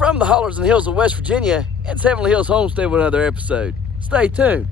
From the hollers and hills of West Virginia, it's Heavenly Hills Homestead with another episode. Stay tuned.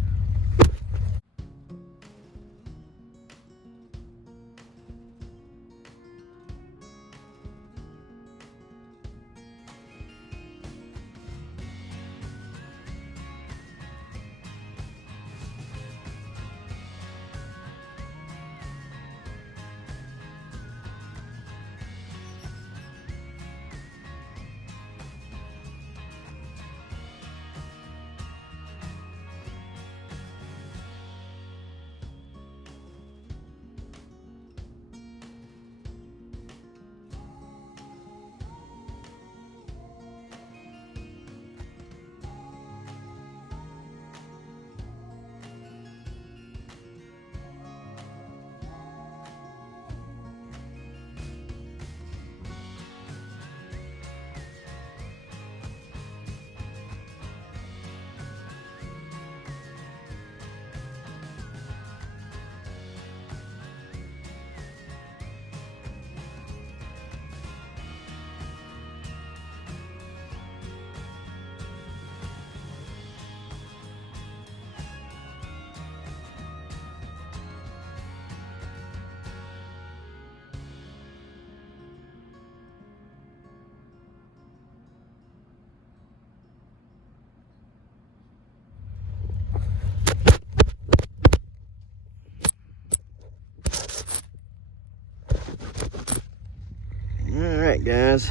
Alright guys,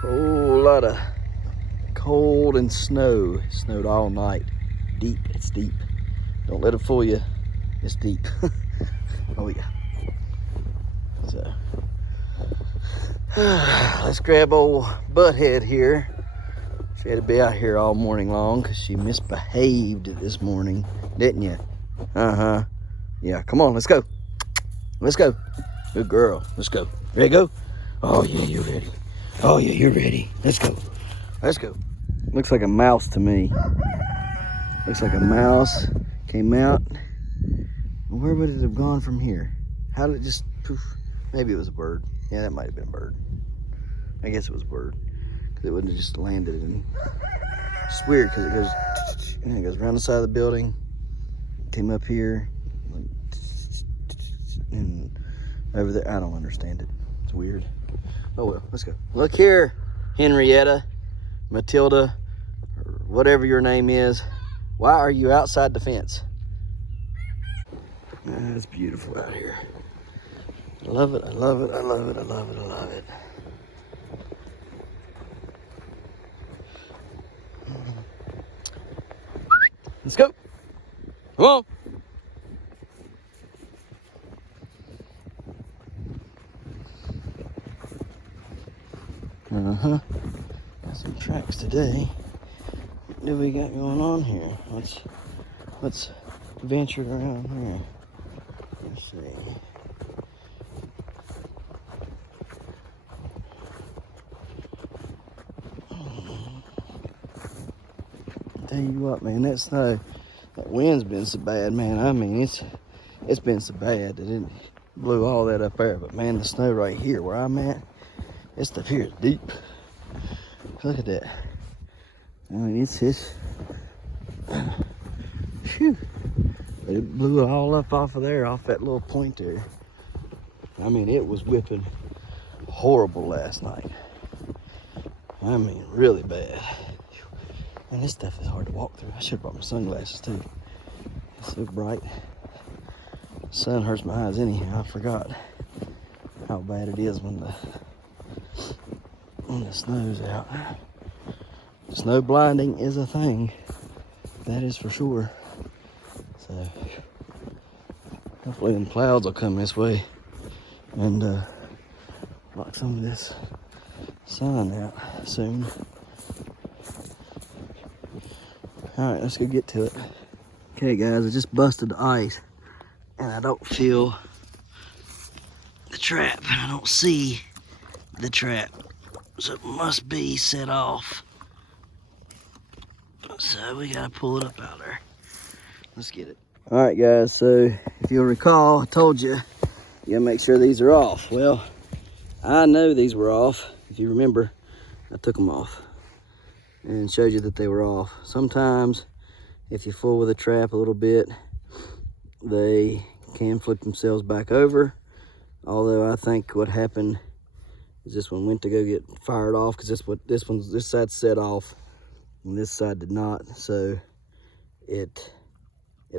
whole lot of cold and snow. It snowed all night. Deep, it's deep. Don't let it fool you, it's deep. Oh yeah. So, let's grab old Butthead here. She had to be out here all morning long because she misbehaved this morning, didn't you? Uh-huh. Yeah, come on, let's go. Let's go. Good girl, let's go. Ready to go? Oh yeah, you're ready. Oh yeah, you're ready. Let's go. Let's go. Looks like a mouse to me. Looks like a mouse came out. Where would it have gone from here? How did it just poof? Maybe it was a bird. Yeah, that might have been a bird. I guess it was a bird. Because it wouldn't have just landed in. It's weird because it goes around the side of the building. Came up here. And over there. I don't understand it. It's weird. Oh well, let's go. Look here, Henrietta, Matilda, or whatever your name is. Why are you outside the fence? It's beautiful out here. I love it, I love it, I love it, I love it, I love it. Let's go. Come on. Uh-huh. Got some tracks today. What do we got going on here? Let's venture around here. Let's see. Tell you what, man, that snow, that wind's been so bad, man. I mean, it's been so bad that it blew all that up there. But man, the snow right here where I'm at, this stuff here is deep. Look at that. I mean, it's phew. But it blew it all up off of there, off that little point there. I mean, it was whipping horrible last night. I mean, really bad. And this stuff is hard to walk through. I should have brought my sunglasses too. It's so bright. The sun hurts my eyes anyhow. I forgot how bad it is when the snow's out. Snow blinding is a thing. That is for sure. So hopefully the clouds will come this way and block some of this sun out soon. All right, let's go get to it. Okay guys, I just busted the ice and I don't feel the trap and I don't see the trap. So it must be set off. So we gotta pull it up out there. Let's get it. All right guys, so if you'll recall, I told you, you gotta make sure these are off. Well, I know these were off. If you remember, I took them off and showed you that they were off. Sometimes if you fool with a trap a little bit, they can flip themselves back over. Although I think what happened is this one went to go get fired off, because this side set off and this side did not. So it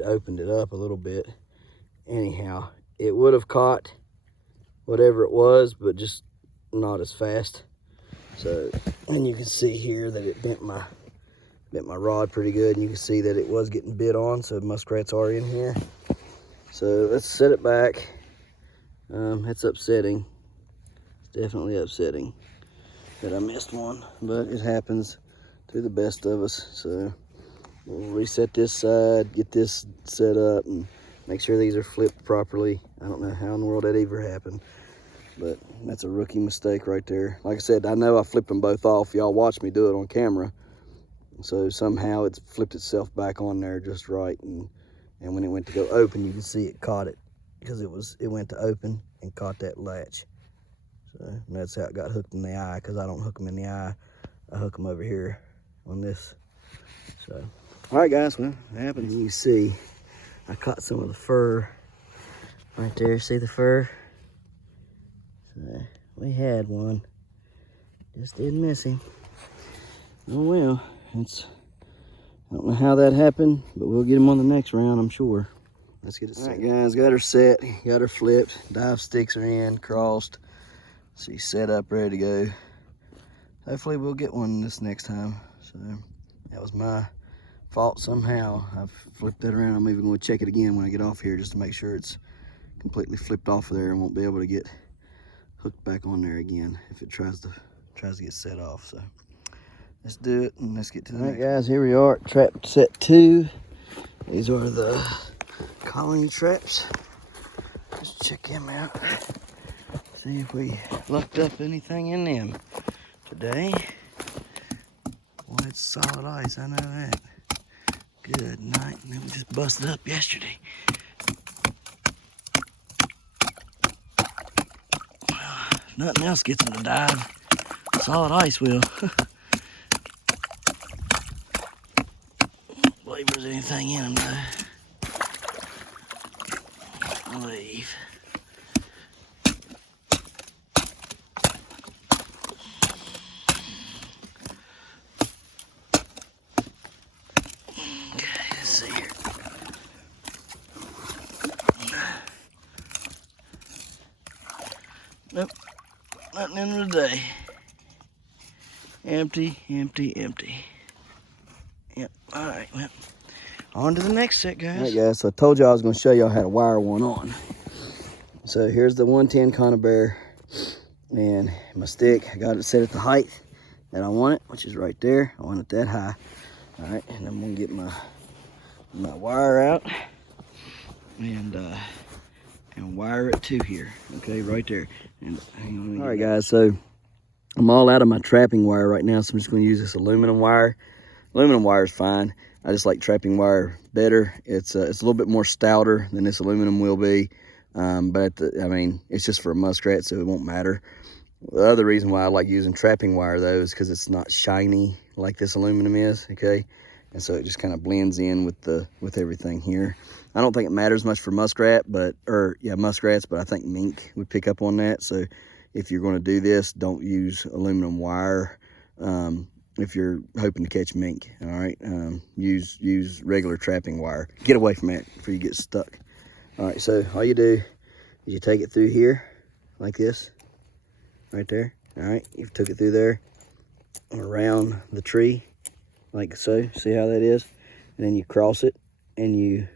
opened it up a little bit. Anyhow, it would have caught whatever it was, but just not as fast. So, and you can see here that it bent my rod pretty good, and you can see that it was getting bit on, so muskrats are in here. So let's set it back. It's upsetting. It's definitely upsetting that I missed one, but it happens to the best of us. So we'll reset this side, get this set up, and make sure these are flipped properly. I don't know how in the world that ever happened, but that's a rookie mistake right there. Like I said, I know I flipped them both off. Y'all watched me do it on camera. So somehow it's flipped itself back on there just right. And when it went to go open, you can see it caught it, because it went to open and caught that latch. So and that's how it got hooked in the eye, because I don't hook them in the eye. I hook them over here on this. So, all right, guys, well, it happened. You see, I caught some of the fur right there. See the fur? So we had one. Just didn't miss him. Oh well, I don't know how that happened, but we'll get him on the next round, I'm sure. Let's get it set. All right, guys, got her set, got her flipped, dive sticks are in, crossed. She's set up, ready to go. Hopefully we'll get one this next time. So that was my fault somehow. I've flipped that around. I'm even going to check it again when I get off here, just to make sure it's completely flipped off of there and won't be able to get hooked back on there again if it tries to get set off. So let's do it and let's get to the next. All right, guys, here we are at trap set 2. These are the colony traps. Let's check them out. See if we lucked up anything in them today. Boy, it's solid ice, I know that. Good night. And then we just busted up yesterday. If nothing else gets them to dive, solid ice will. I don't believe there's anything in them though. I believe. Nope, nothing in today. Empty, empty, empty. Yep, all right, well, on to the next set, guys. All right, guys, so I told you I was gonna show y'all how to wire one on. So here's the 110 conibear, and my stick, I got it set at the height that I want it, which is right there. I want it that high. All right, and I'm gonna get my wire out and wire it to here, okay, right there. And hang on. All right, guys, so I'm all out of my trapping wire right now, so I'm just going to use this aluminum wire. Aluminum wire is fine. I just like trapping wire better. It's a little bit more stouter than this aluminum will be, but I mean, it's just for a muskrat, so it won't matter. The other reason why I like using trapping wire though is because it's not shiny like this aluminum is, okay? And so it just kind of blends in with everything here. I don't think it matters much for muskrats, but I think mink would pick up on that. So if you're going to do this, don't use aluminum wire if you're hoping to catch mink. All right, use regular trapping wire. Get away from it before you get stuck. All right, so all you do is you take it through here like this, right there. All right, you've took it through there around the tree like so. See how that is? And then you cross it and you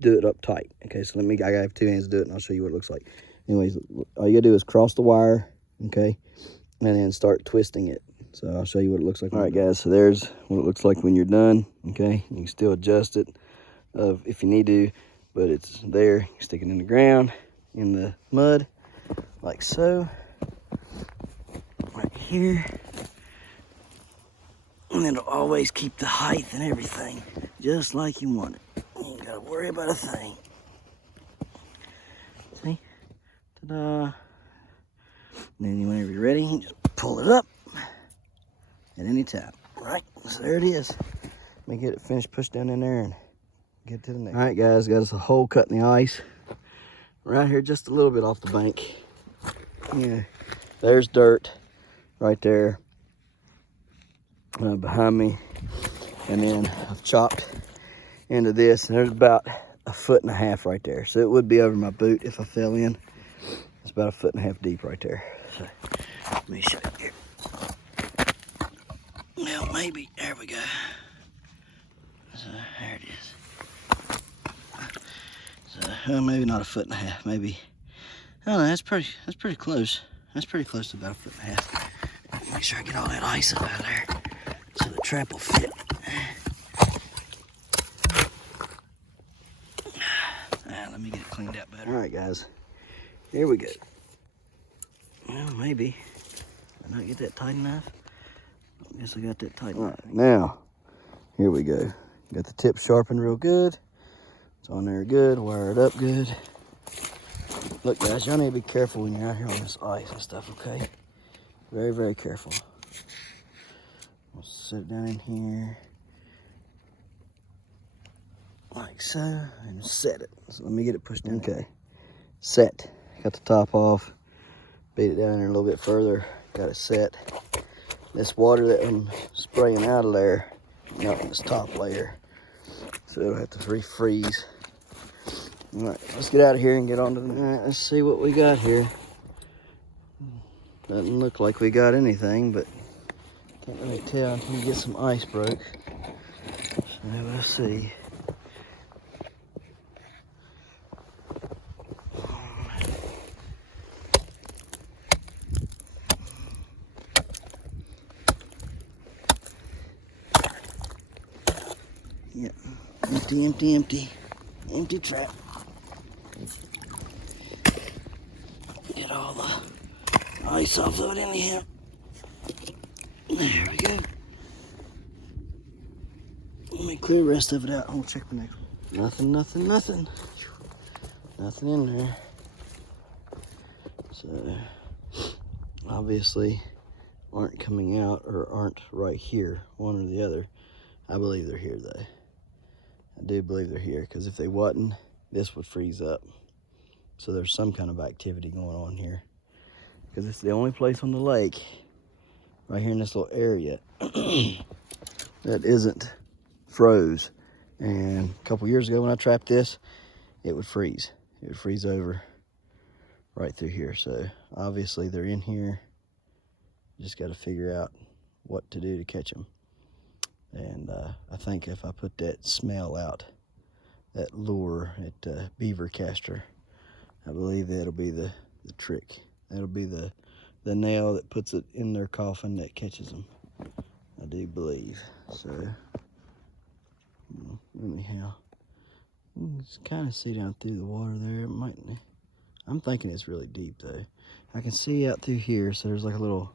do it up tight. Okay, so I gotta have 2 hands to do it, and I'll show you what it looks like. Anyways, all you gotta do is cross the wire, okay, and then start twisting it. So I'll show you what it looks like. All right, guys, so there's what it looks like when you're done, okay? You can still adjust it if you need to, but it's there. You stick it in the ground, in the mud, like so, right here. And it'll always keep the height and everything just like you want it. You ain't gotta worry about a thing. See? Ta-da. And then whenever you're ready, you just pull it up at any time. Right, so there it is. Let me get it finished, pushed down in there, and get to the next. All right, guys, got us a hole cut in the ice. Right here, just a little bit off the bank. Yeah, there's dirt right there behind me. And then I've chopped into this, and there's about 1.5 feet right there. So it would be over my boot if I fell in. It's about 1.5 feet deep right there. So let me show you here. Well, maybe, there we go. So there it is. So maybe not 1.5 feet, maybe. I don't know, that's pretty close. That's pretty close to about 1.5 feet. Make sure I get all that ice up out of there so the trap will fit. Let me get it cleaned out better. All right, guys, here we go. Well, maybe. Did I not get that tight enough? I guess I got that tight enough. All right, now, here we go. Got the tip sharpened real good. It's on there good, wire it up good. Look, guys, y'all need to be careful when you're out here on this ice and stuff, okay? Very, very careful. I'll set it down in here. Like so, and set it. So let me get it pushed down. Okay, set. Got the top off. Beat it down there a little bit further. Got it set. This water that I'm spraying out of there, not in this top layer, so it'll have to refreeze. All right, let's get out of here and get on to the. All right, let's see what we got here. Doesn't look like we got anything, but can't really tell until we get some ice broke. So let's see. Yep, empty trap. Get all the ice off of it in here. There we go. Let me clear the rest of it out. I'll check the next one. Nothing. Nothing in there. So, obviously, aren't coming out or aren't right here, one or the other. I believe they're here, though. I do believe they're here, because if they wasn't, this would freeze up. So there's some kind of activity going on here. Because it's the only place on the lake, right here in this little area, that isn't froze. And a couple years ago when I trapped this, it would freeze. It would freeze over right through here. So obviously they're in here. Just got to figure out what to do to catch them. And I think if I put that smell out, that lure at beaver caster, I believe that'll be the trick. That'll be the nail that puts it in their coffin that catches them. I do believe. So, anyhow, you can kind of see down through the water there. It might. I'm thinking it's really deep though. I can see out through here. So there's like a little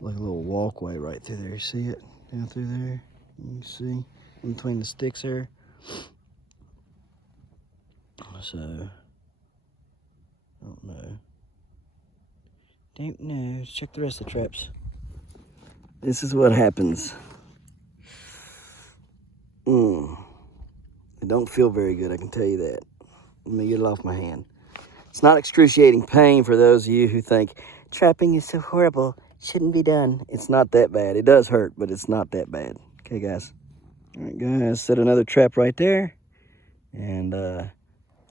walkway right through there. You see it down through there? You can see in between the sticks there. So, I don't know. Don't know. Let's check the rest of the traps. This is what happens. It don't feel very good, I can tell you that. Let me get it off my hand. It's not excruciating pain for those of you who think trapping is so horrible, shouldn't be done. It's not that bad. It does hurt, but it's not that bad. Okay, guys. All right, guys, set another trap right there. And I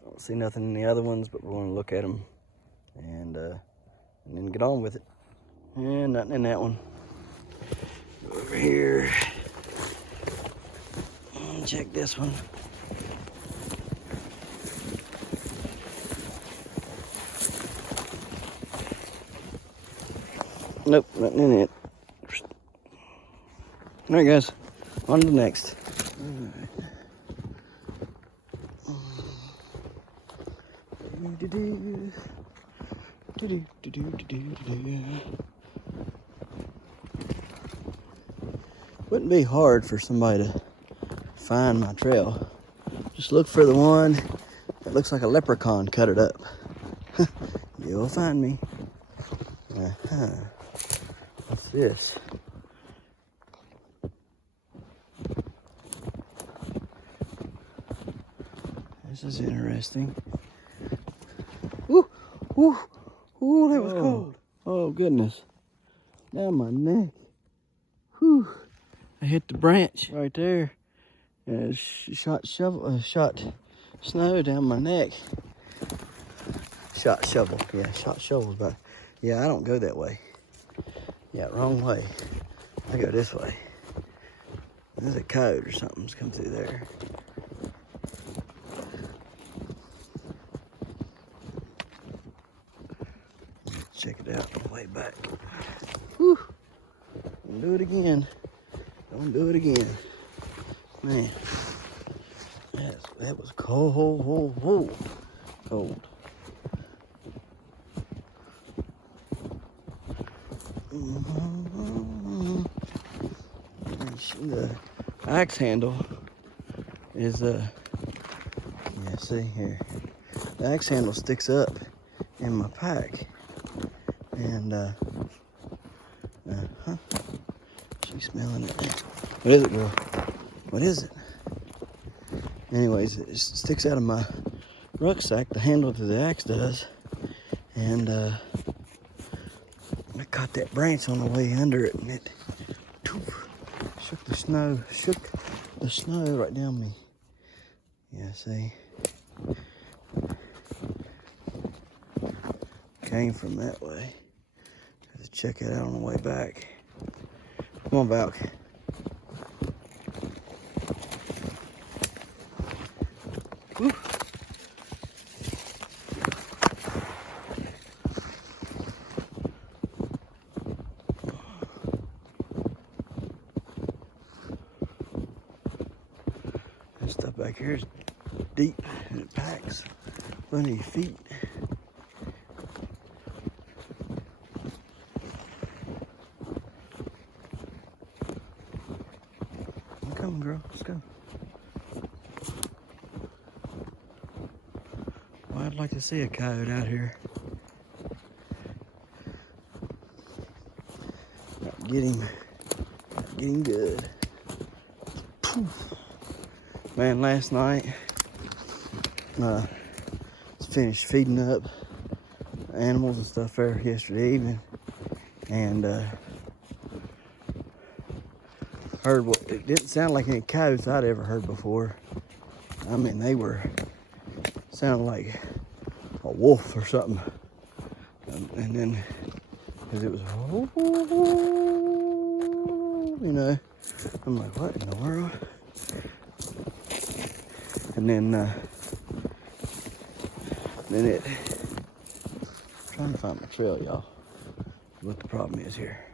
don't see nothing in the other ones, but we're going to look at them and then get on with it. And nothing in that one. Go over here. And check this one. Nope, nothing in it. All right, guys, on to the next. Wouldn't be hard for somebody to find my trail. Just look for the one that looks like a leprechaun cut it up. You'll find me. What's this? This is interesting. Ooh, ooh, ooh, that was cold. Oh, goodness. Down my neck. Whew. I hit the branch right there. And it shot snow down my neck. Shot shovel. Yeah, shot shovels. But yeah, I don't go that way. Yeah, wrong way. I go this way. There's a code or something's come through there. Check it out on the way back. Whew. Don't do it again. Don't do it again. Man, that was cold. Cold. The axe handle is yeah, see here. The axe handle sticks up in my pack. And she's smelling it. What is it, girl? What is it? Anyways, it sticks out of my rucksack, the handle to the axe does. And I caught that branch on the way under it, and it shook the snow right down me. Yeah, see? Came from that way. Have to check it out on the way back. Come on back. Woo. This stuff back here is deep and it packs plenty of feet. Come on, girl, let's go. Well, I'd like to see a coyote out here. Get him good. Man, last night, finished feeding up animals and stuff there yesterday evening, and heard what it didn't sound like any coyotes I'd ever heard before. I mean, they sounded like a wolf or something. And then, because it was, you know, I'm like, what in the world? And then it, I'm trying to find my trail, y'all. What the problem is here.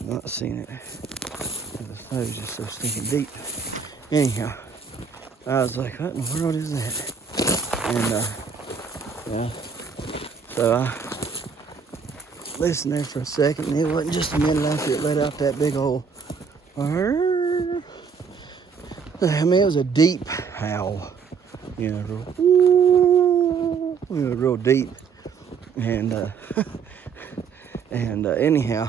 I'm not seeing it. The snow is just so stinking deep. Anyhow, I was like, what in the world is that? And, yeah. So I listened there for a second, and it wasn't just a minute after it let out that big old, I mean, it was a deep howl. You know, real deep. And, anyhow,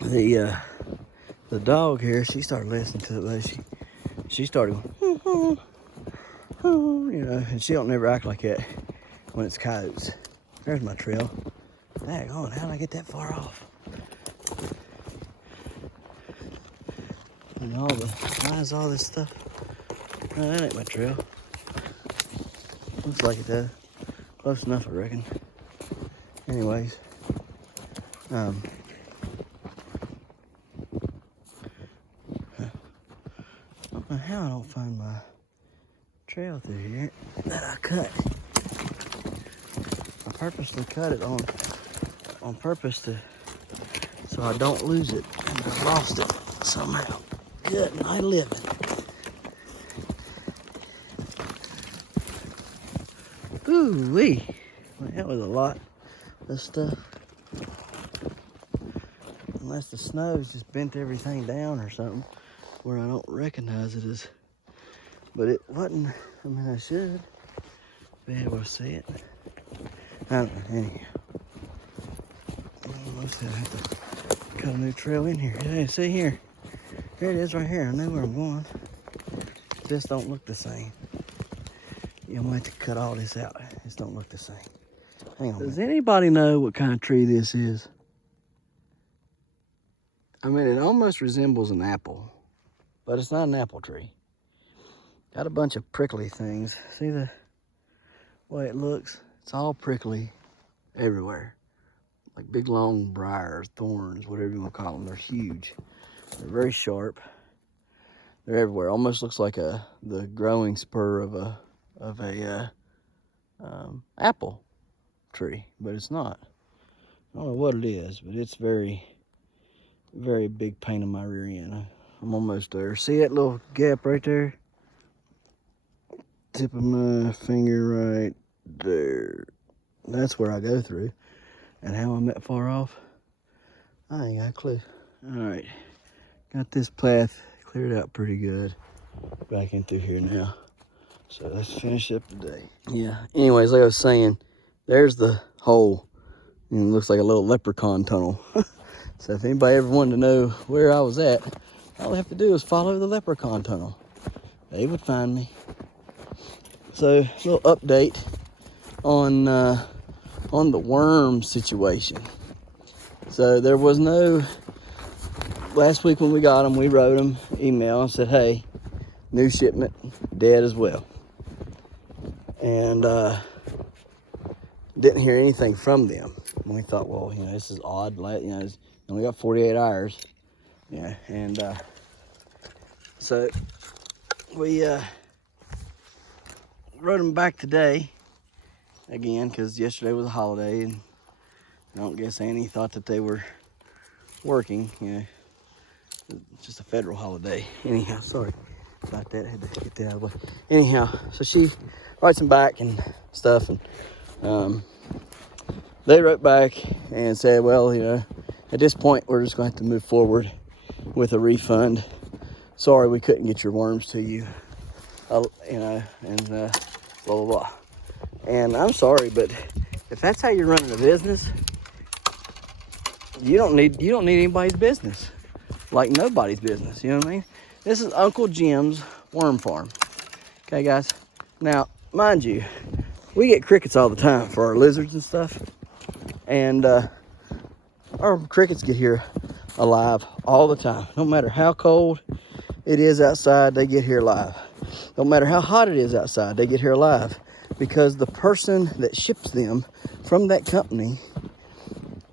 the dog here, she started listening to it, but she started going, you know, and she don't never act like that when it's coyotes. There's my trail. Daggone, how did I get that far off? And all this stuff. No, that ain't my trail. Looks like it does. Close enough, I reckon. Anyways, I don't know how I don't find my trail through here that I cut. I purposely cut it on purpose so I don't lose it, and I lost it somehow. Good night living. Ooh-wee. Well, that was a lot of stuff. Unless the snow's just bent everything down or something where I don't recognize it as. But it wasn't. I mean, I should be able to see it. I don't know. Anyhow. Let's see, I have to cut a new trail in here. Yeah, see here. Here it is right here. I know where I'm going. just don't look the same. You might have to cut all this out. This don't look the same. Hang on. Does anybody know what kind of tree this is? I mean, it almost resembles an apple, but it's not an apple tree. Got a bunch of prickly things. See the way it looks? It's all prickly everywhere. Like big long briars, thorns, whatever you want to call them. They're huge. They're very sharp. They're everywhere. Almost looks like the growing spur of a apple tree, but it's not. I don't know what it is, but it's very, very big pain in my rear end. I'm almost there. See that little gap right there? Tip of my finger right there. That's where I go through. And how I'm that far off, I ain't got a clue. All right, got this path cleared out pretty good. Back in through here now. So let's finish up today. Yeah, anyways, like I was saying, there's the hole. And it looks like a little leprechaun tunnel. So if anybody ever wanted to know where I was at, all they have to do is follow the leprechaun tunnel. They would find me. So a little update on the worm situation. So there was no, last week when we got them, we wrote them email and said, hey, new shipment, dead as well. And didn't hear anything from them. And we thought, well, you know, this is odd. You know, it's only got 48 hours. Yeah, and so we wrote them back today again because yesterday was a holiday, and I don't guess Annie thought that they were working. You know, it's just a federal holiday. Anyhow, sorry about that. I had to get that out of the way. Anyhow, so she writes them back and stuff, and they wrote back and said, well, you know, at this point we're just going to have to move forward with a refund. Sorry we couldn't get your worms to you, you know, and blah blah blah. And I'm sorry, but if that's how you're running a business, you don't need anybody's business, like nobody's business. You know what I mean? This is Uncle Jim's worm farm. Okay, guys. Now, mind you, we get crickets all the time for our lizards and stuff, and our crickets get here alive all the time. No matter how cold it is outside, they get here alive. No matter how hot it is outside, they get here alive, because the person that ships them from that company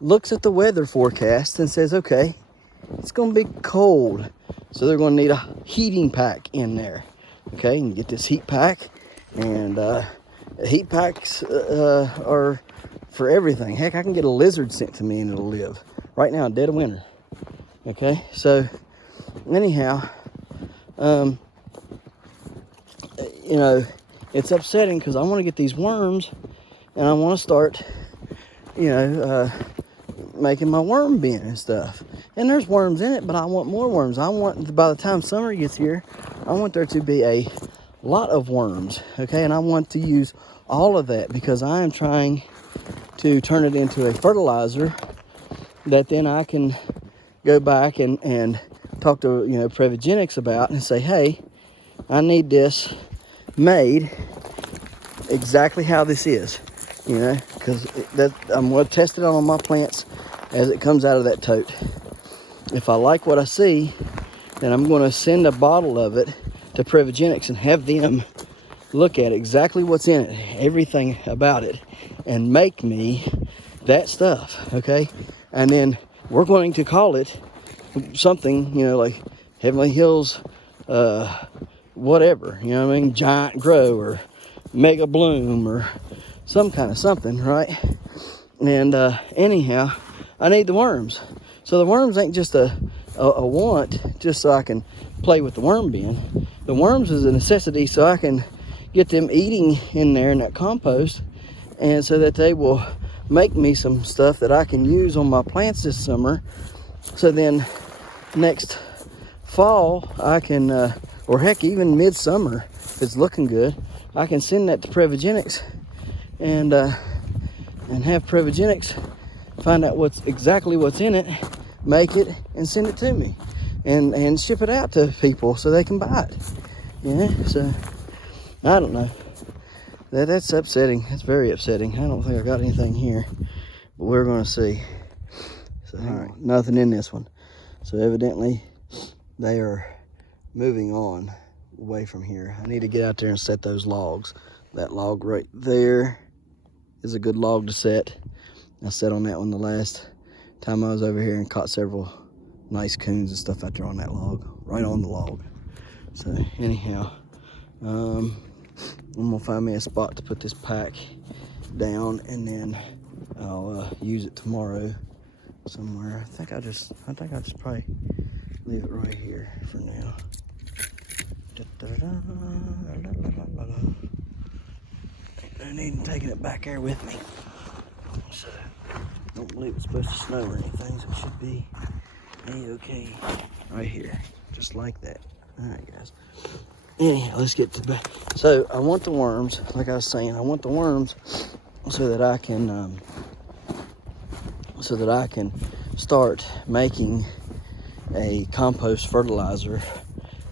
looks at the weather forecast and says, okay, it's going to be cold, so they're going to need a heating pack in there. Okay, and you get this heat pack, and heat packs are for everything. Heck, I can get a lizard sent to me and it'll live right now, dead of winter. Okay, so anyhow, you know, it's upsetting because I want to get these worms and I want to start, you know, making my worm bin and stuff. And there's worms in it, but I want more worms. I want, by the time summer gets here, I want there to be a lot of worms, okay? And I want to use all of that because I am trying to turn it into a fertilizer that then I can go back and talk to, you know, Previgenics about and say, hey, I need this made exactly how this is, you know, because I'm going to test it on my plants as it comes out of that tote. If I like what I see, then I'm going to send a bottle of it to Previgenics and have them look at exactly what's in it, everything about it, and make me that stuff, okay? And then we're going to call it something, you know, like Heavenly Hills, whatever, you know what I mean? Giant Grow or Mega Bloom or some kind of something, right? And anyhow, I need the worms. So the worms ain't just a want just so I can play with the worm bin. The worms is a necessity so I can get them eating in there in that compost, and so that they will make me some stuff that I can use on my plants this summer. So then next fall I can, or heck, even midsummer, if it's looking good, I can send that to Previgenics and have Previgenics find out exactly what's in it, make it, and send it to me, and ship it out to people so they can buy it. Yeah, so I don't know. That's upsetting. That's very upsetting. I don't think I got anything here, but we're gonna see. So, all right, nothing in this one. So evidently they are moving on away from here. I need to get out there and set those logs. That log right there is a good log to set. I set on that one the last time I was over here and caught several nice coons and stuff out there on that log, right on the log. So anyhow, I'm gonna find me a spot to put this pack down, and then I'll use it tomorrow somewhere. I think I'll just probably leave it right here for now. I need taking it back there with me. So I don't believe it's supposed to snow or anything, so it should be a-okay right here, just like that. All right, guys. Anyhow, let's get to back. So I want the worms, like I was saying, I want the worms so that I can start making a compost fertilizer,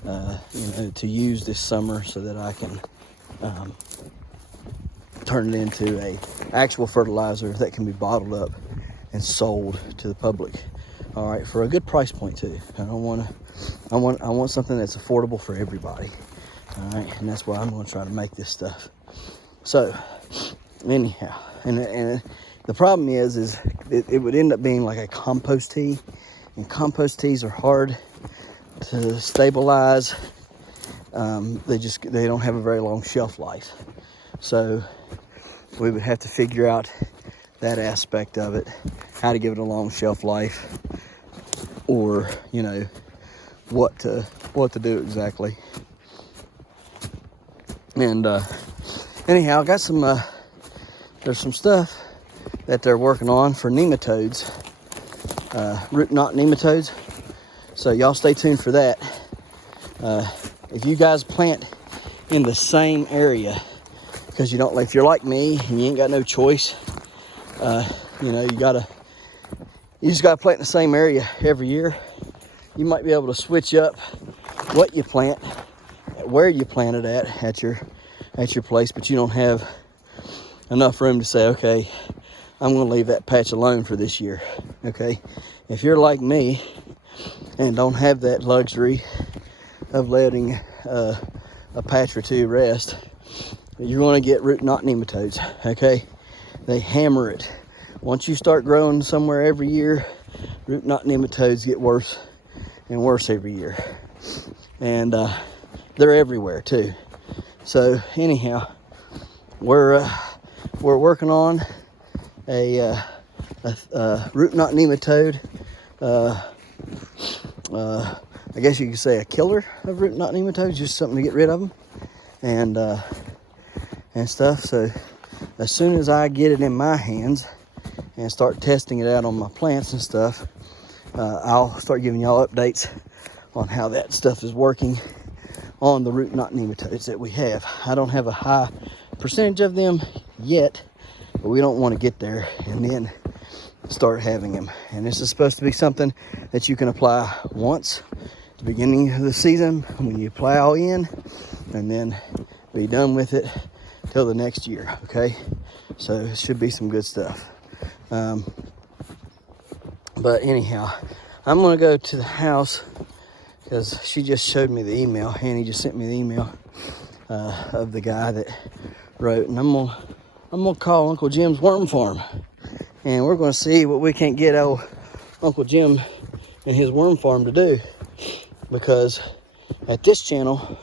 to use this summer, so that I can turn it into a actual fertilizer that can be bottled up and sold to the public. All right, for a good price point too. I want something that's affordable for everybody. All right, and that's why I'm going to try to make this stuff. So anyhow, and the problem is it would end up being like a compost tea, and compost teas are hard to stabilize. They don't have a very long shelf life. So we would have to figure out that aspect of it, how to give it a long shelf life, or what to do exactly. And anyhow, I got some there's some stuff that they're working on for nematodes, root knot nematodes. So y'all stay tuned for that. If you guys plant in the same area, because if you're like me and you ain't got no choice, you just gotta plant in the same area every year. You might be able to switch up what you plant, where you plant it at your place, but you don't have enough room to say, okay, I'm gonna leave that patch alone for this year. Okay, if you're like me and don't have that luxury of letting a patch or two rest, you're going to get root knot nematodes. Okay, they hammer it. Once you start growing somewhere every year, root knot nematodes get worse and worse every year, and they're everywhere too. So anyhow, we're working on a root knot nematode. I guess you could say a killer of root knot nematodes, just something to get rid of them and stuff. So as soon as I get it in my hands and start testing it out on my plants and stuff, I'll start giving y'all updates on how that stuff is working on the root knot nematodes that we have. I don't have a high percentage of them yet, but we don't want to get there and then start having them. And this is supposed to be something that you can apply once at the beginning of the season when you plow in, and then be done with it till the next year. Okay, so it should be some good stuff. But anyhow, I'm gonna go to the house because she just showed me the email. Hanny just sent me the email of the guy that wrote, and I'm gonna call Uncle Jim's worm farm, and we're gonna see what we can't get old Uncle Jim and his worm farm to do, because at this channel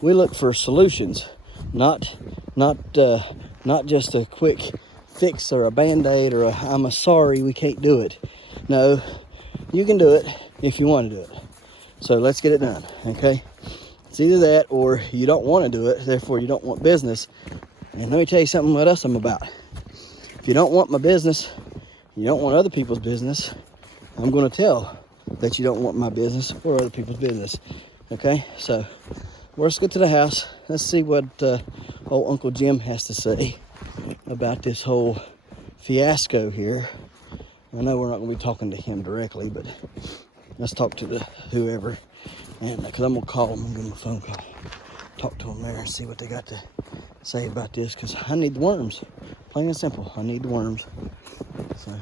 we look for solutions, not just a quick fix or a band-aid or I'm sorry we can't do it. No, you can do it if you want to do it. So let's get it done. Okay, it's either that or you don't want to do it, therefore you don't want business. And let me tell you something what else I'm about. If you don't want my business, you don't want other people's business, I'm going to tell that you don't want my business or other people's business. Okay, so let's get to the house. Let's see what old Uncle Jim has to say about this whole fiasco here. I know we're not going to be talking to him directly, but let's talk to whoever, and because I'm going to call him and give him a phone call. talk to them there and see what they got to say about this, because I need the worms. Plain and simple, I need the worms. So, all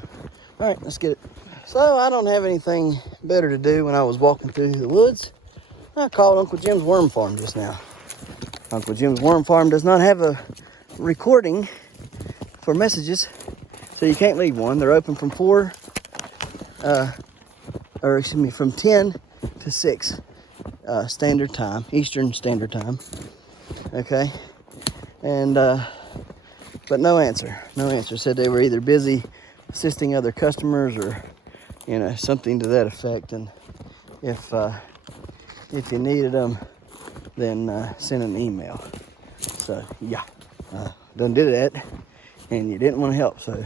right, let's get it. So I don't have anything better to do when I was walking through the woods. I called Uncle Jim's worm farm just now. Uncle Jim's worm farm does not have a recording for messages, so you can't leave one. They're open from from 10 to 6 standard time, Eastern Standard Time. Okay, and but no answer. Said they were either busy assisting other customers or something to that effect. And if you needed them, then send an email. So yeah, done did that, and you didn't want to help. So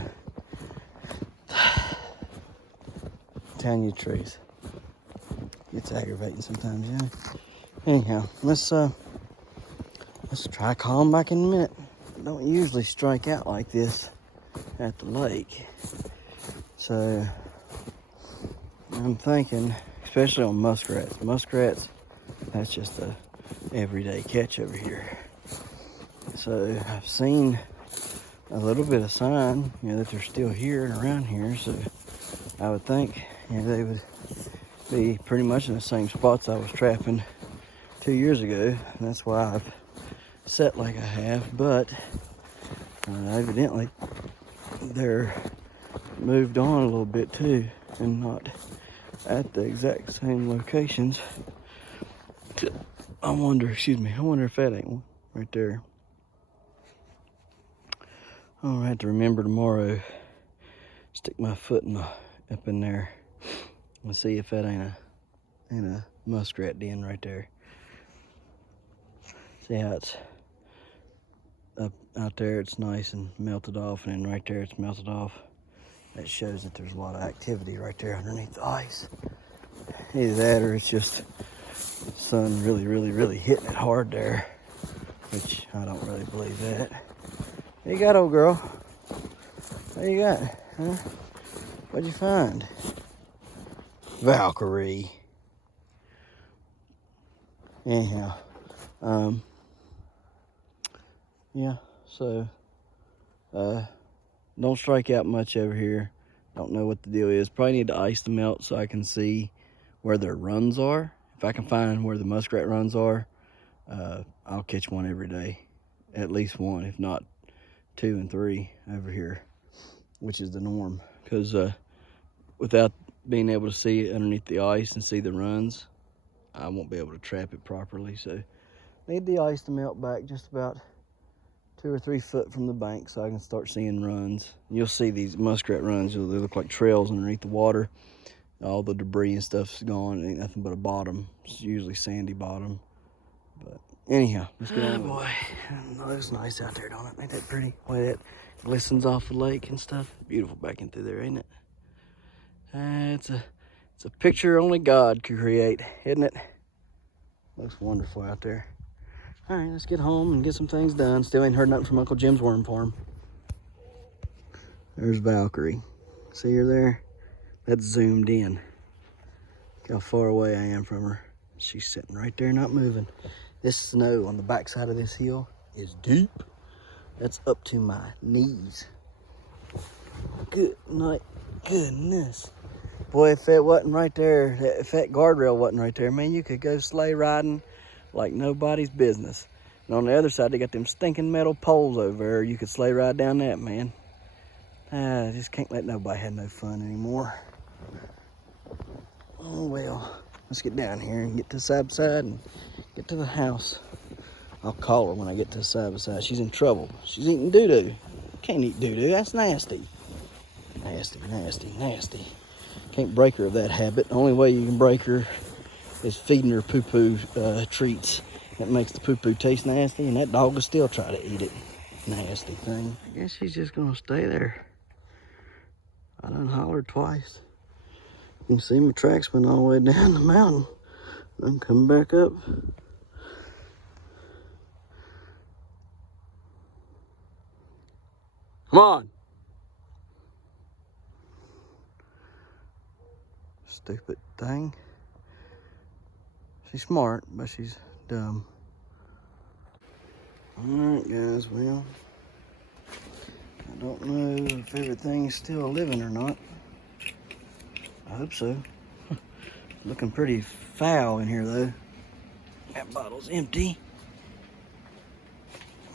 telling you the truth, it's aggravating sometimes, yeah. Anyhow, let's try to call them back in a minute. Don't usually strike out like this at the lake, so I'm thinking, especially on muskrats. Muskrats, that's just a everyday catch over here. So I've seen a little bit of sign, that they're still here and around here. So I would think, they would be pretty much in the same spots I was trapping 2 years ago. And that's why I've set like I have. But evidently they're moved on a little bit too, and not at the exact same locations. I wonder if that ain't one right there. I'm gonna have to remember tomorrow, stick my foot up in there and see if that ain't a muskrat den right there. See how it's up out there, it's nice and melted off, and then right there it's melted off. That shows that there's a lot of activity right there underneath the ice. Either that or it's just the sun really hitting it hard there, which I don't really believe that. What you got, old girl? What you got? Huh? What'd you find? Valkyrie. Anyhow, yeah, so don't strike out much over here. Don't know what the deal is. Probably need to ice them out so I can see where their runs are. If I can find where the muskrat runs are, I'll catch one every day. At least one, if not 2 and 3 over here, which is the norm. Because without being able to see it underneath the ice and see the runs, I won't be able to trap it properly. So need the ice to melt back just about 2 or 3 foot from the bank so I can start seeing runs. You'll see these muskrat runs, they look like trails underneath the water. All the debris and stuff's gone. It ain't nothing but a bottom. It's usually sandy bottom. But anyhow, let's get on. Oh boy, it looks nice out there, don't it? Ain't that pretty? The way that glistens off the lake and stuff. Beautiful back in through there, ain't it? It's a picture only God could create, isn't it? Looks wonderful out there. All right, let's get home and get some things done. Still ain't heard nothing from Uncle Jim's worm farm. There's Valkyrie. See her there? That's zoomed in. Look how far away I am from her. She's sitting right there, not moving. This snow on the backside of this hill is deep. That's up to my knees. Good night. Goodness. Boy, if it wasn't right there, if that guardrail wasn't right there, man, you could go sleigh riding like nobody's business. And on the other side, they got them stinking metal poles over there. You could sleigh ride down that, man. I just can't let nobody have no fun anymore. Oh, well, let's get down here and get to the side by side and get to the house. I'll call her when I get to the side by side. She's in trouble. She's eating doo-doo. Can't eat doo-doo. That's nasty. Nasty. Can't break her of that habit. The only way you can break her is feeding her poo-poo treats. That makes the poo-poo taste nasty, and that dog will still try to eat it. Nasty thing. I guess she's just gonna stay there. I done hollered twice. You can see my tracks went all the way down the mountain. I'm coming back up. Come on. Stupid thing. She's smart, but she's dumb. Alright guys, well, I don't know if everything's still living or not. I hope so. Looking pretty foul in here though. That bottle's empty.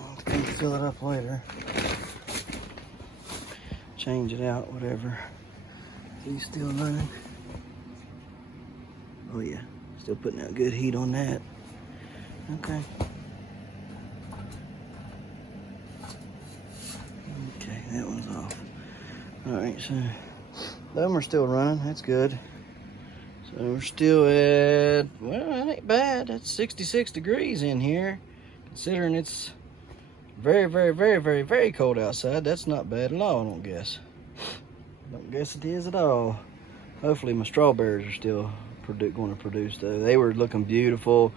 I'll have to fill it up later. Change it out, whatever. He's still running. Oh yeah, still putting out good heat on that. Okay. Okay, that one's off. Alright, so them are still running, that's good. So we're still at, well, that ain't bad. That's 66 degrees in here. Considering it's very, very, very, very, very cold outside. That's not bad at all, I don't guess. Don't guess it is at all. Hopefully my strawberries are still going to produce though. They were looking beautiful.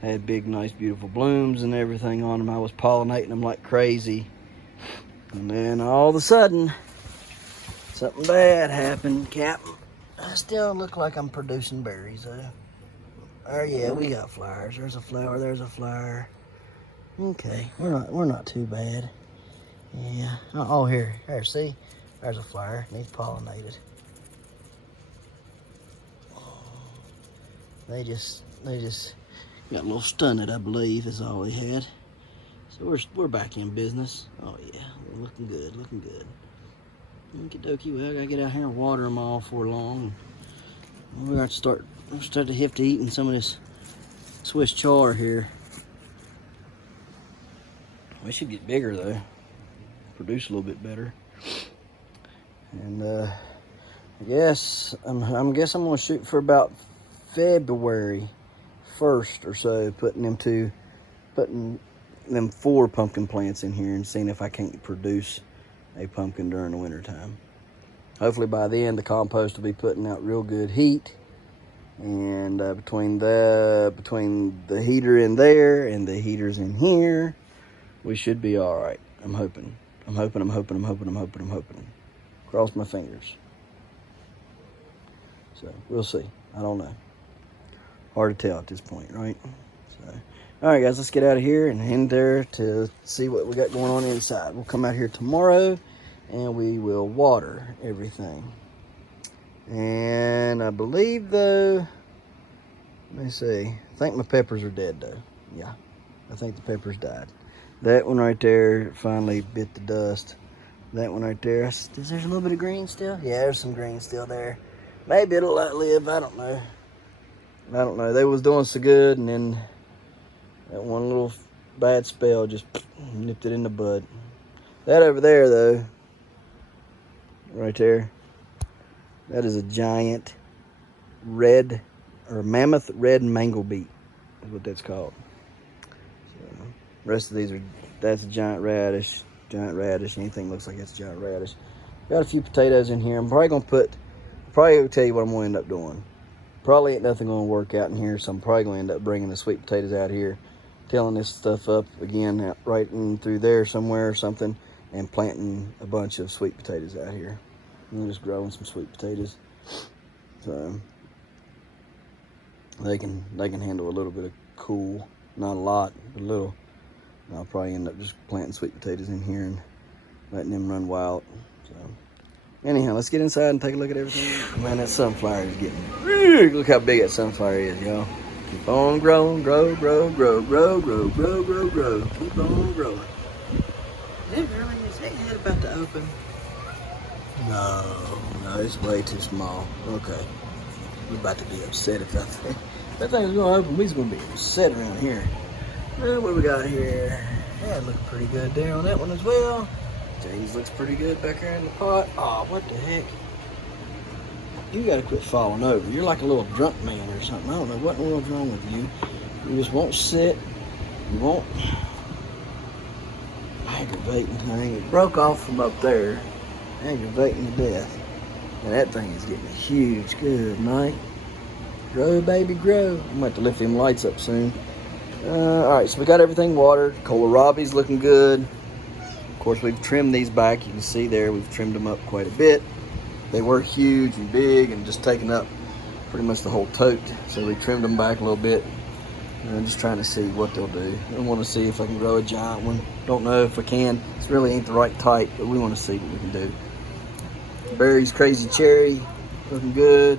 Had big, nice, beautiful blooms and everything on them. I was pollinating them like crazy. And then all of a sudden, something bad happened, Captain. I still look like I'm producing berries though. Oh yeah, we got flowers. There's a flower, there's a flower. Okay, we're not too bad. Yeah. Oh, here, see? There's a flower, needs pollinated. They just got a little stunted, I believe, is all we had. So we're back in business. Oh yeah, we're looking good, looking good. Okie dokie, well, I gotta get out here and water them all for long. We're gonna start to have to eating some of this Swiss char here. We should get bigger though, produce a little bit better. And I guess I'm gonna shoot for about February 1st or so, putting them 4 pumpkin plants in here and seeing if I can't produce a pumpkin during the winter time. Hopefully by then the compost will be putting out real good heat, and between the heater in there and the heaters in here, we should be all right. I'm hoping. Cross my fingers. So we'll see. I don't know. Hard to tell at this point, right? So, all right, guys, let's get out of here and head there to see what we got going on inside. We'll come out here tomorrow and we will water everything. And I believe, though, let me see. I think my peppers are dead, though. Yeah, I think the peppers died. That one right there finally bit the dust. That one right there, is there a little bit of green still? Yeah, there's some green still there. Maybe it'll outlive, I don't know. They was doing so good, and then that one little bad spell just nipped it in the bud. That over there, though, right there, that is a giant red, or mammoth red mango beet, is what that's called. So, the rest of these that's a giant radish. Anything looks like it's a giant radish. Got a few potatoes in here. I'm probably going to tell you what I'm going to end up doing. Probably ain't nothing going to work out in here, so I'm probably going to end up bringing the sweet potatoes out here, tilling this stuff up again right in through there somewhere or something, and planting a bunch of sweet potatoes out here. I'm just growing some sweet potatoes, so they can handle a little bit of cool, not a lot, but a little. I'll probably end up just planting sweet potatoes in here and letting them run wild. So anyhow, let's get inside and take a look at everything. Man, that sunflower is getting big. Look how big that sunflower is, y'all. Keep on growing, grow. Keep on growing. Is that head about to open? No, it's way too small. Okay. We're about to be upset if that thing's gonna open. We're gonna be upset around here. What we got here? Yeah, it looks pretty good there on that one as well. James looks pretty good back here in the pot. Oh, what the heck? You gotta quit falling over. You're like a little drunk man or something. I don't know what in the world's wrong with you. You just won't sit. You won't. Aggravating thing. It broke off from up there. Aggravating to death. And that thing is getting huge. Good night. Grow, baby, grow. I'm gonna have to lift them lights up soon. Alright, so we got everything watered. Kohlrabi's looking good. Of course, we've trimmed these back. You can see there, we've trimmed them up quite a bit. They were huge and big and just taking up pretty much the whole tote. So we trimmed them back a little bit. I'm just trying to see what they'll do. I want to see if I can grow a giant one. Don't know if I can. This really ain't the right type, but we want to see what we can do. Barry's Crazy Cherry, looking good.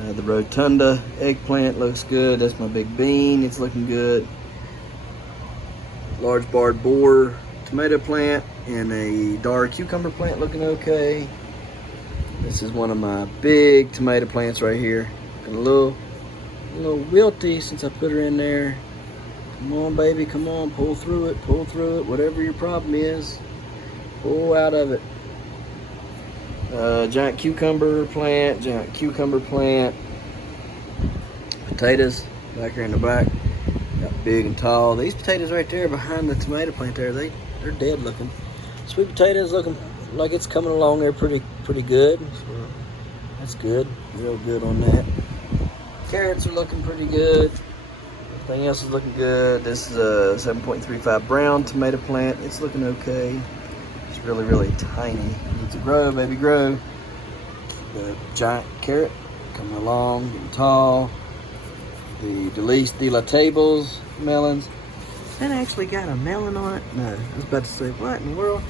The Rotunda eggplant looks good. That's my big bean. It's looking good. Large barred boar tomato plant and a dark cucumber plant looking okay. This is one of my big tomato plants right here. Looking a little wilty since I put her in there. Come on, baby, come on, pull through it, whatever your problem is, pull out of it. Giant cucumber plant, potatoes back here in the back, got big and tall. These potatoes right there behind the tomato plant there, they're dead looking. Sweet potatoes looking like it's coming along there pretty good. So that's good, real good on that. Carrots are looking pretty good. Everything else is looking good. This is a 7.35 brown tomato plant. It's looking okay. It's really tiny. Needs to grow, baby, grow. The giant carrot coming along, getting tall. The Delice de la Tables melons. That actually got a melon on it? No, I was about to say, what in the world?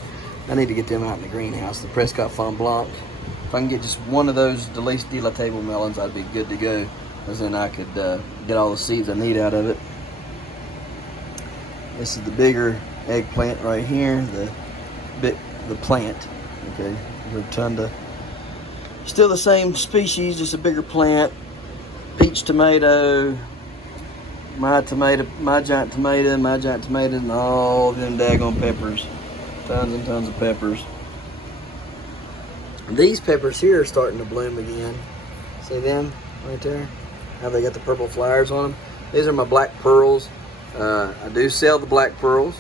I need to get them out in the greenhouse, the Prescott Fond Blanc. If I can get just one of those Delice de la Table melons, I'd be good to go. Because then I could get all the seeds I need out of it. This is the bigger eggplant right here, the plant, okay, Rotunda. Still the same species, just a bigger plant. Peach tomato, my giant tomato, and all them daggone peppers. Tons and tons of peppers. These peppers here are starting to bloom again. See them right there? How they got the purple flowers on them. These are my black pearls. I do sell the black pearls.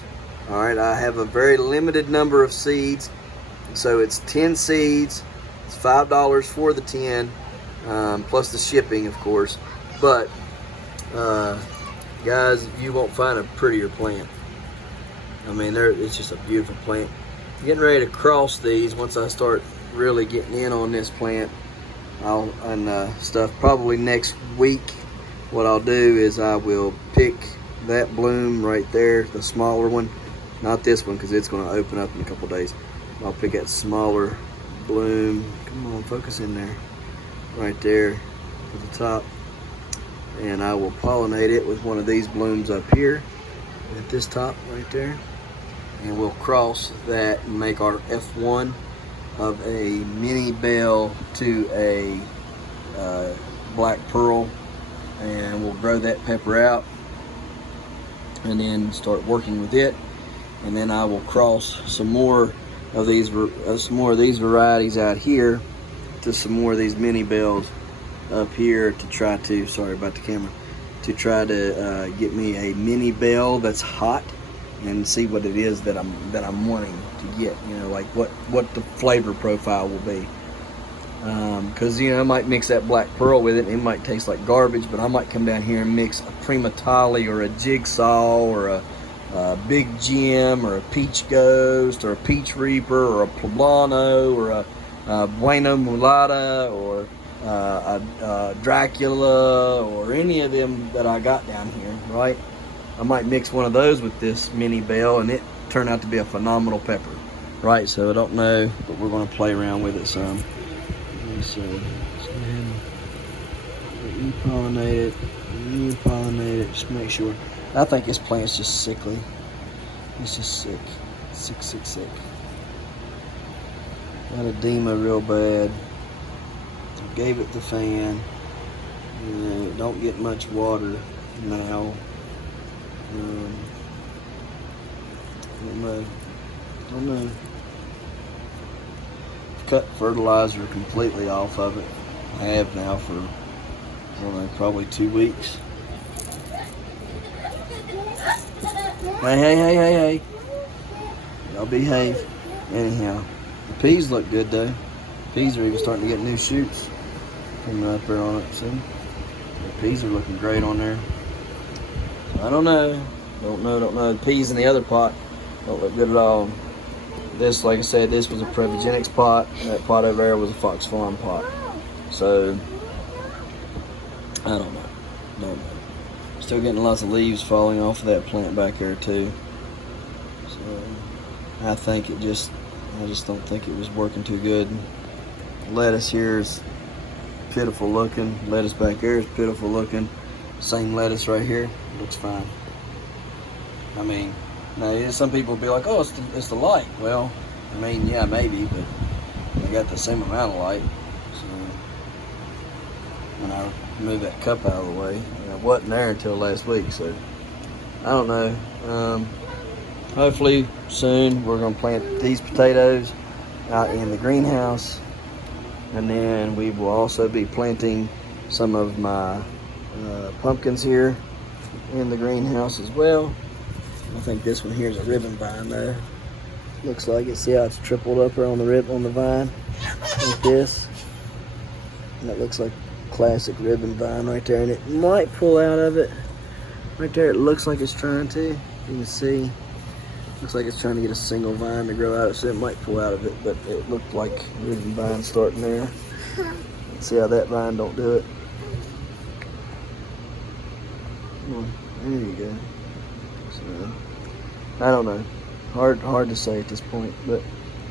All right, I have a very limited number of seeds. So it's 10 seeds. It's $5 for the 10, plus the shipping, of course. But guys, you won't find a prettier plant. I mean, it's just a beautiful plant. Getting ready to cross these once I start really getting in on this plant. Stuff probably next week. What I'll do is I will pick that bloom right there, the smaller one, not this one because it's going to open up in a couple days. I'll pick that smaller bloom. Come on, focus in there, right there at the top, and I will pollinate it with one of these blooms up here at this top right there, and we'll cross that and make our F1 of a mini bell to a black pearl, and we'll grow that pepper out and then start working with it. And then I will cross some more of these varieties out here to some more of these mini bells up here to try to, sorry about the camera, to try to get me a mini bell that's hot and see what it is that I'm wanting to get, you know, like what the flavor profile will be. Because, you know, I might mix that black pearl with it and it might taste like garbage, but I might come down here and mix a Prima Tali or a Jigsaw or a Big Jim or a Peach Ghost or a Peach Reaper or a Poblano or a Bueno Mulata or a Dracula or any of them that I got down here, right? I might mix one of those with this mini bell and it turned out to be a phenomenal pepper, right? So I don't know, but we're going to play around with it some. So let's go ahead and pollinate it, just make sure. I think this plant's just sickly. It's just sick. Got edema real bad. Gave it the fan. Don't get much water now. Don't know. Cut fertilizer completely off of it. I have now for, I don't know, probably 2 weeks. Hey. Y'all behave. Anyhow, the peas look good though. Peas are even starting to get new shoots coming up there on it. See? The peas are looking great on there. So I don't know. Don't know. The peas in the other pot don't look good at all. This, like I said, this was a Prevogenics pot. That pot over there was a Fox Farm pot. So, I don't know. Still getting lots of leaves falling off of that plant back there too. So I think I just don't think it was working too good. Lettuce here is pitiful looking. Lettuce back there is pitiful looking. Same lettuce right here looks fine. I mean, now some people will be like, oh, it's the light. Well, I mean, yeah, maybe, but they got the same amount of light. So when I move that cup out of the way, it wasn't there until last week. So I don't know. Hopefully soon we're gonna plant these potatoes out in the greenhouse, and then we will also be planting some of my pumpkins here in the greenhouse as well. I think this one here is a ribbon vine though. Looks like it. See how it's tripled up on the vine like this. And that looks like classic ribbon vine right there, and it might pull out of it. Right there, it looks like it's trying to. You can see, looks like it's trying to get a single vine to grow out of it, so it might pull out of it, but it looked like ribbon vine starting there. See how that vine don't do it? There you go. So, I don't know. Hard to say at this point, but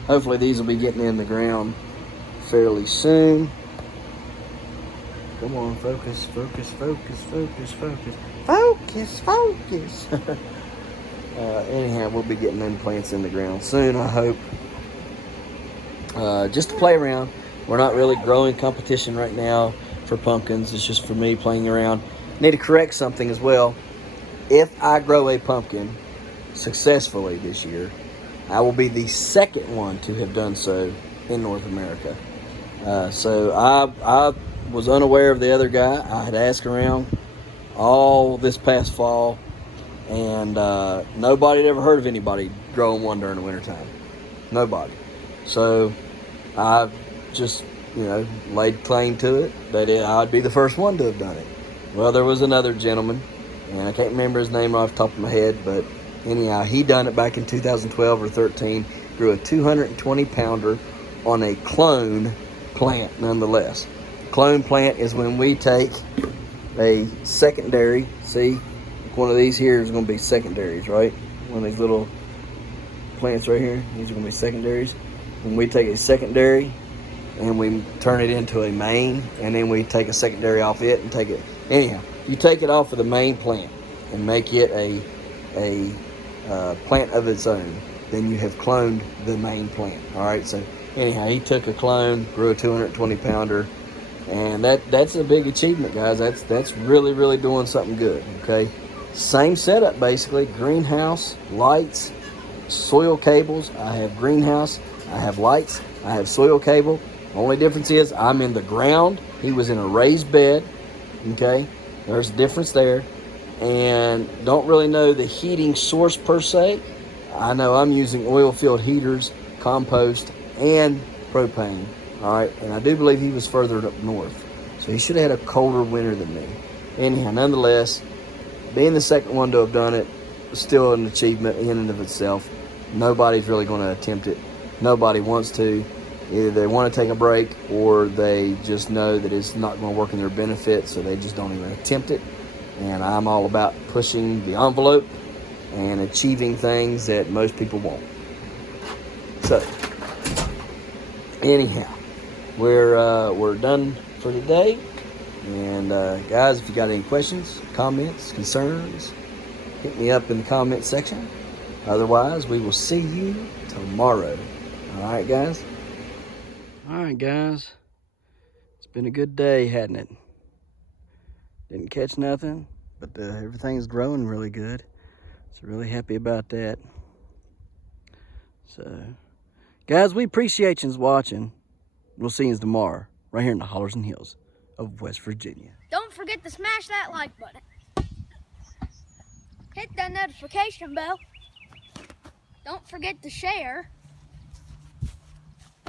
hopefully these will be getting in the ground fairly soon. Come on, focus, focus, focus, focus, focus, focus, focus. Anyhow, we'll be getting them plants in the ground soon, I hope. Just to play around. We're not really growing competition right now for pumpkins. It's just for me playing around. Need to correct something as well. If I grow a pumpkin successfully this year, I will be the second one to have done so in North America. So I was unaware of the other guy. I had asked around all this past fall, and nobody had ever heard of anybody growing one during the wintertime. Nobody. So I just, laid claim to it that I'd be the first one to have done it. Well, there was another gentleman, and I can't remember his name off the top of my head, but anyhow, he done it back in 2012 or 13, grew a 220 pounder on a clone plant nonetheless. Clone plant is when we take a secondary, see, one of these here is going to be secondaries, right? One of these little plants right here, these are going to be secondaries. When we take a secondary and we turn it into a main, and then we take a secondary off it and take it, anyhow, you take it off of the main plant and make it a plant of its own, then you have cloned the main plant. All right, so anyhow, he took a clone, grew a 220 pounder, and that's a big achievement, guys. That's really doing something good. Okay, same setup basically: greenhouse, lights, soil cables. I have greenhouse, I have lights, I have soil cable. Only difference is I'm in the ground, he was in a raised bed. Okay, there's a difference there. And don't really know the heating source per se. I know I'm using oil-filled heaters, compost, and propane. All right, and I do believe he was further up north, so he should have had a colder winter than me. Anyhow, nonetheless, being the second one to have done it was still an achievement in and of itself. Nobody's really going to attempt it. Nobody wants to. Either they want to take a break, or they just know that it's not going to work in their benefit, so they just don't even attempt it. And I'm all about pushing the envelope and achieving things that most people won't. So, anyhow, we're done for today. And guys, if you got any questions, comments, concerns, hit me up in the comment section. Otherwise, we will see you tomorrow. All right, guys? All right, guys. It's been a good day, hadn't it? Didn't catch nothing, but everything's growing really good. So really happy about that. So, guys, we appreciate you watching. We'll see you tomorrow, right here in the hollers and hills of West Virginia. Don't forget to smash that like button. Hit that notification bell. Don't forget to share.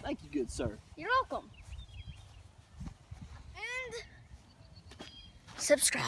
Thank you, good sir. You're welcome. And subscribe.